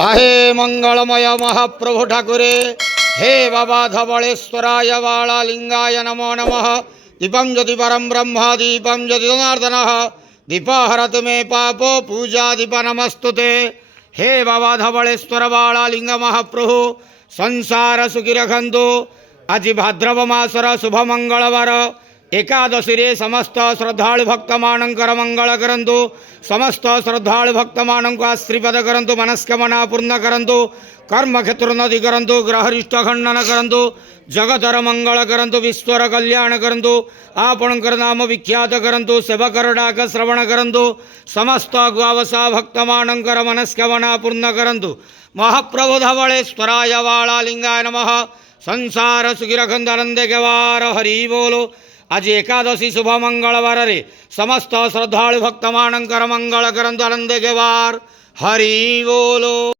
आहे मंगलमय महाप्रभु ठाकुरे हे बाबा धवलेश्वराय वाळालिंगाय नमो नमः। दीपं ज्योति परम ब्रह्म दीपं ज्योति जनार्दन दीप हरतु मे पापो पूजा दीप नमस्तुते। हे बाबा धवलेश्वर वाळालिंग महाप्रभु संसार सुखी रखंतु। आज भाद्रव मासर शुभ मंगलवार एकादशी रे समस्त श्रद्धालु भक्त मानकर मंगल करंतु। समस्त श्रद्धालु भक्त मानक आशीर्वाद करंतु। मनस्कामना पूर्ण करंतु। कर्म क्षेत्र नदी करंतु। ग्रहरिष्ट खंडन करंतु। जगतर मंगल करंतु। विश्वर कल्याण करंतु। आपणकर नाम विख्यात करंतु। सेवकर डाक श्रवण करंतु। समस्त ग्वावसा भक्त मानकर मनस्कामना पूर्ण करंतु। महाप्रभु धवलेश्वराय वाळालिंगाय नमः। संसार सुखी रखंतु आनंदे गवार हरि बोलो। आज एकादशी शुभ मंगलवार रे समस्त श्रद्धालु भक्त मानकर मंगल करंतु आनंदे गवार हरि बोलो।